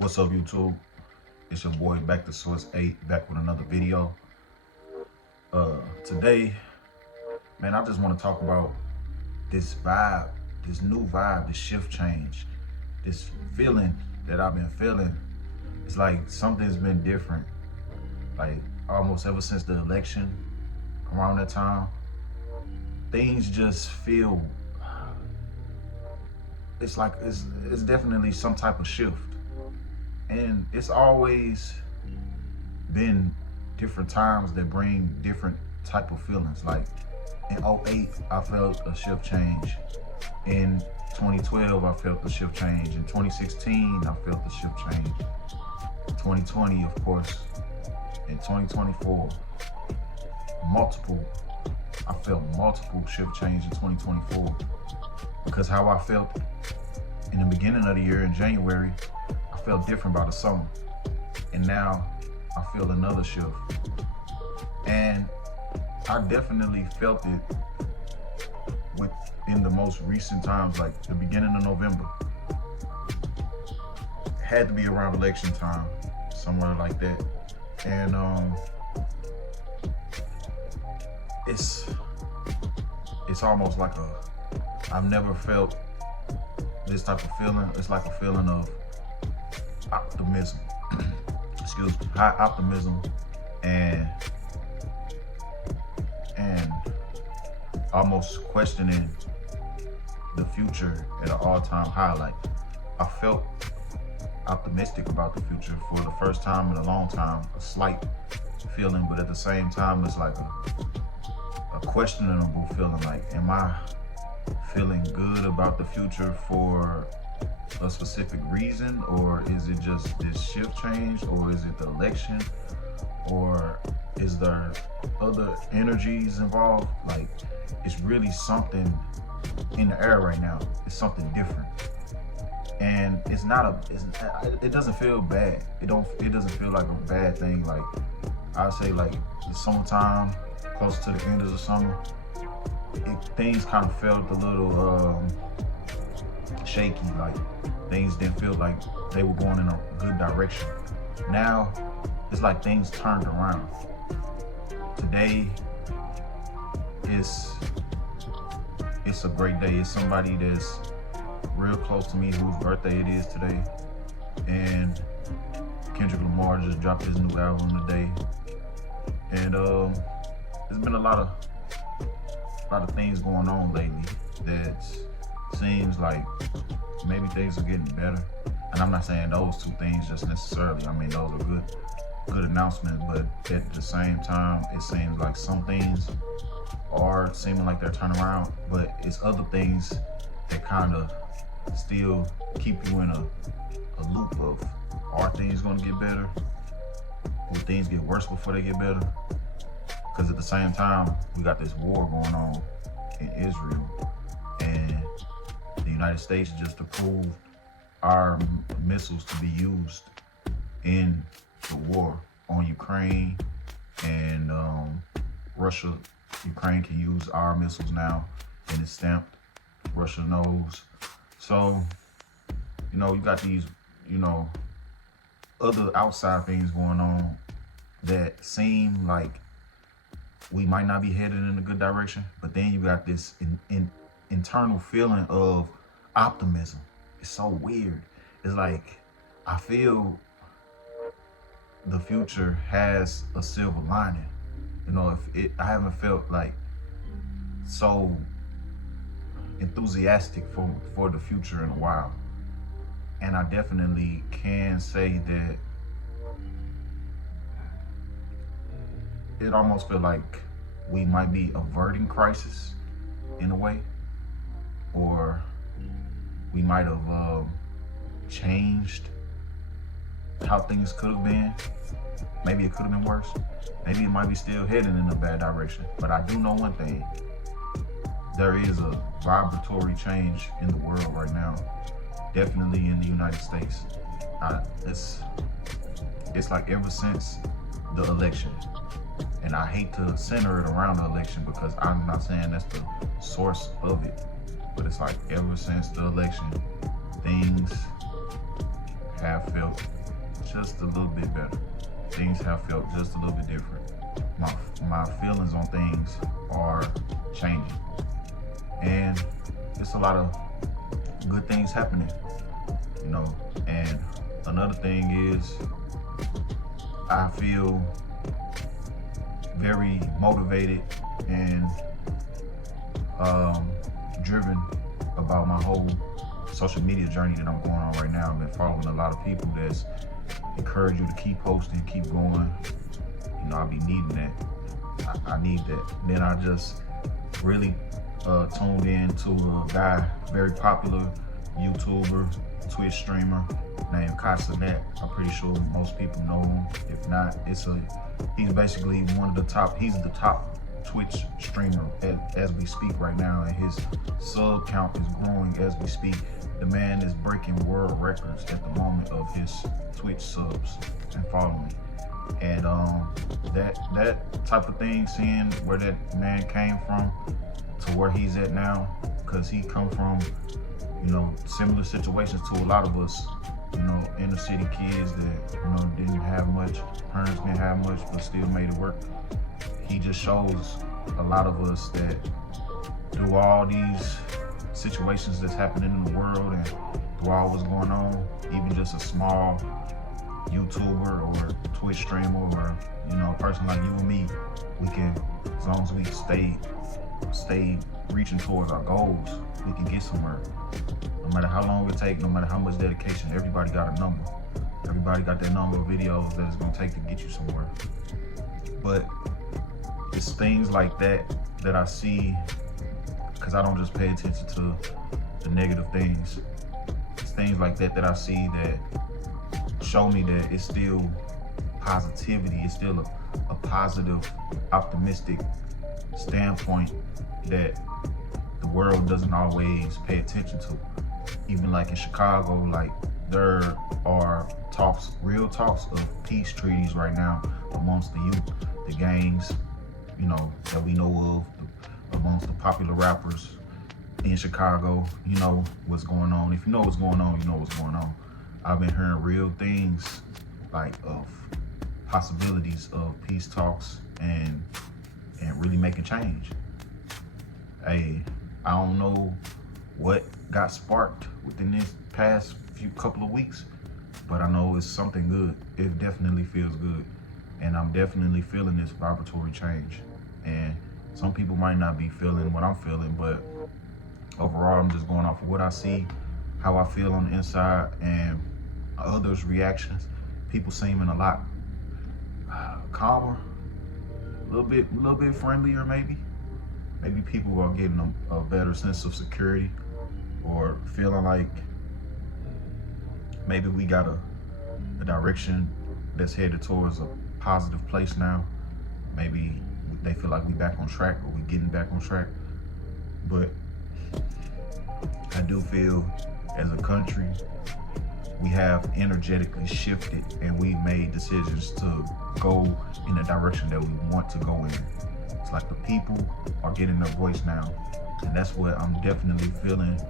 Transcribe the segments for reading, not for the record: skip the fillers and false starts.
What's up, YouTube? It's your boy Back to Source 8, back with another video. Today, man, I just want to talk about this vibe, this new vibe, this shift change, this feeling that I've been feeling. It's like something's been different, like almost ever since the election around that time. Things just feel, it's like it's definitely some type of shift. And it's always been different times that bring different type of feelings. Like in '08, I felt a shift change. In 2012, I felt the shift change. In 2016, I felt the shift change. 2020, of course. In 2024, I felt multiple shift change in 2024. Because how I felt in the beginning of the year in January, I felt different by the summer. And now I feel another shift. And I definitely felt it within the most recent times, like the beginning of November. Had to be around election time, somewhere like that. And it's almost like I've never felt this type of feeling. It's like a feeling of optimism. Excuse me, high optimism and almost questioning the future at an all-time high. Like, I felt optimistic about the future for the first time in a long time, a slight feeling, but at the same time, it's like a questionable feeling. Like, am I feeling good about the future for a specific reason, or is it just this shift change, or is it the election, or is there other energies involved? Like, it's really something in the air right now. It's something different, and it doesn't feel bad. It doesn't feel like a bad thing. Like, I say, like the summertime, close to the end of the summer, things kind of felt a little shaky. Like, things didn't feel like they were going in a good direction. Now it's like things turned around. Today it's a great day. It's somebody that's real close to me whose birthday it is today. And Kendrick Lamar just dropped his new album today. And there's been a lot of things going on lately that seems like maybe things are getting better. And I'm not saying those two things just necessarily. I mean, those are good announcements, but at the same time, it seems like some things are seeming like they're turning around, but it's other things that kind of still keep you in a loop of, are things going to get better? Will things get worse before they get better? Because at the same time, we got this war going on in Israel, and the United States just approved our missiles to be used in the war on Ukraine, and Ukraine can use our missiles now, and it's stamped Russia knows. So, you got these, other outside things going on that seem like we might not be headed in a good direction, but then you got this internal feeling of optimism. It's so weird. It's like I feel the future has a silver lining. I haven't felt like so enthusiastic for the future in a while. And I definitely can say that it almost feel like we might be averting crisis in a way, or we might have changed how things could have been. Maybe it could have been worse. Maybe it might be still heading in a bad direction. But I do know one thing. There is a vibratory change in the world right now. Definitely in the United States. It's like ever since the election. And I hate to center it around the election, because I'm not saying that's the source of it. But it's like ever since the election, things have felt just a little bit better. Things have felt just a little bit different. My feelings on things are changing. And it's a lot of good things happening, you know. And another thing is I feel very motivated and driven about my whole social media journey that I'm going on right now. I've been following a lot of people that's encourage you to keep posting, keep going. You know, I'll be needing that. I need that. Then I just really tuned in to a guy, very popular YouTuber, Twitch streamer named Casanet. I'm pretty sure most people know him. If not, he's basically he's the top Twitch streamer as we speak right now, and his sub count is growing as we speak. The man is breaking world records at the moment of his Twitch subs and following. And that type of thing, seeing where that man came from to where he's at now, because he come from, you know, similar situations to a lot of us, you know, inner city kids that, you know, didn't have much, parents didn't have much, but still made it work. He just shows a lot of us that through all these situations that's happening in the world and through all what's going on, even just a small YouTuber or Twitch streamer or, you know, a person like you and me, we can, as long as we stay reaching towards our goals, we can get somewhere. No matter how long it takes, no matter how much dedication, everybody got a number. Everybody got that number of videos that it's gonna take to get you somewhere. But it's things like that that I see, because I don't just pay attention to the negative things. It's things like that that I see that show me that it's still positivity, it's still a positive, optimistic standpoint that the world doesn't always pay attention to. Even like in Chicago, like there are talks, real talks of peace treaties right now amongst the youth, the gangs, you know, that we know of, amongst the popular rappers in Chicago. You know what's going on. If you know what's going on, you know what's going on. I've been hearing real things like of possibilities of peace talks and really making change. Hey, I don't know what got sparked within this past couple of weeks, but I know it's something good. It definitely feels good. And I'm definitely feeling this vibratory change. And some people might not be feeling what I'm feeling, but overall, I'm just going off of what I see, how I feel on the inside, and others' reactions. People seeming a lot calmer, a little bit friendlier, maybe. Maybe people are getting a better sense of security, or feeling like maybe we got a direction that's headed towards a positive place now. Maybe they feel like we back on track, or we getting back on track. But I do feel as a country, we have energetically shifted and we made decisions to go in the direction that we want to go in. It's like the people are getting their voice now. And that's what I'm definitely feeling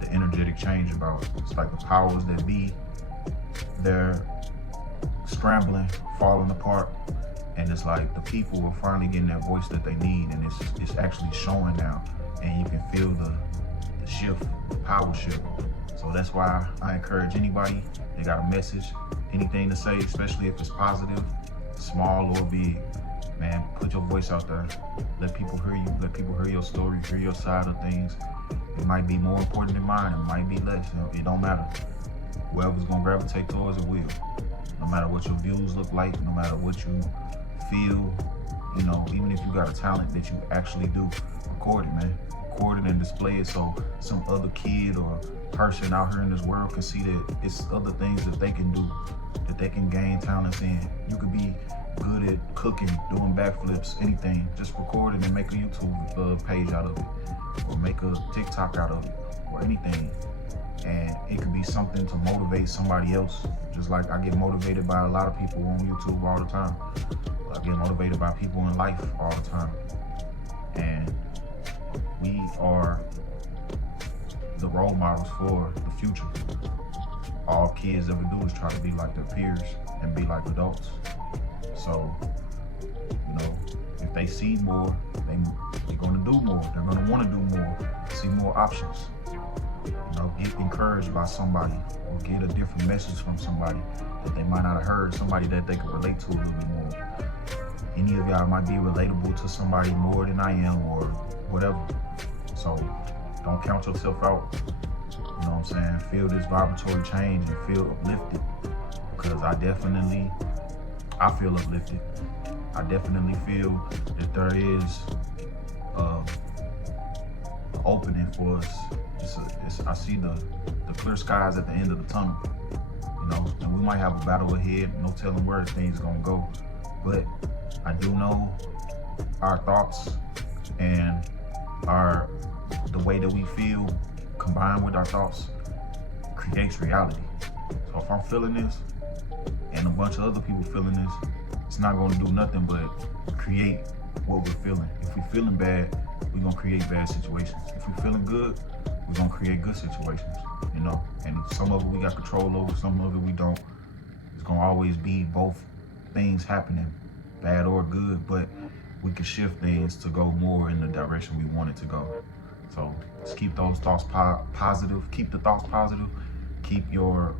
the energetic change about. It's like the powers that be, they're scrambling, falling apart. And it's like the people are finally getting that voice that they need, and it's actually showing now. And you can feel the shift, the power shift. So that's why I encourage anybody that got a message, anything to say, especially if it's positive, small or big, man, put your voice out there. Let people hear you. Let people hear your story, hear your side of things. It might be more important than mine. It might be less. You know, it don't matter. Whoever's gonna gravitate towards it will. No matter what your views look like, no matter what you feel, you know, even if you got a talent that you actually do, record it, man. Record it and display it so some other kid or person out here in this world can see that it's other things that they can do, that they can gain talents in. You could be good at cooking, doing backflips, anything. Just record it and make a YouTube page out of it, or make a TikTok out of it, or anything. And it could be something to motivate somebody else. Just like I get motivated by a lot of people on YouTube all the time. I get motivated by people in life all the time. And we are the role models for the future. all kids ever do is try to be like their peers and be like adults. So, you know, if they see more, they're gonna do more. They're gonna wanna do more, see more options. You know, get encouraged by somebody or get a different message from somebody that they might not have heard, somebody that they could relate to a little bit more. Any of y'all might be relatable to somebody more than I am or whatever. So don't count yourself out. You know what I'm saying? Feel this vibratory change and feel uplifted, because I feel uplifted. I definitely feel that there is an opening for us. I see the clear skies at the end of the tunnel, you know, and we might have a battle ahead, no telling where things gonna go. But I do know our thoughts and the way that we feel combined with our thoughts creates reality. So if I'm feeling this and a bunch of other people feeling this, it's not gonna do nothing but create what we're feeling. If we're feeling bad, we're gonna create bad situations. If we're feeling good, we're gonna create good situations, you know? And some of it we got control over, some of it we don't. It's gonna always be both things happening, bad or good, but we can shift things to go more in the direction we want it to go. So just keep those thoughts positive, keep the thoughts positive, keep your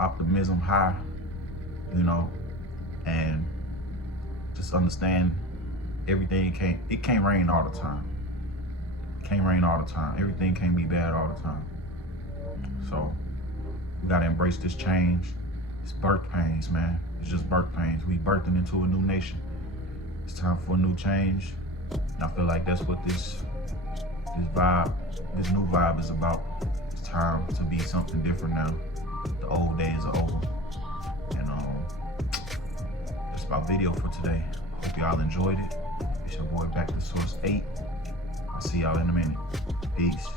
optimism high, you know, and just understand everything can't rain all the time. It can't rain all the time. Everything can't be bad all the time. So we gotta embrace this change. It's birth pains, man. It's just birth pains. We birthing into a new nation. It's time for a new change. And I feel like that's what this new vibe is about. It's time to be something different now. The old days are over. And that's my video for today. Hope y'all enjoyed it. It's your boy Back to Source 8. I'll see y'all in a minute. Peace.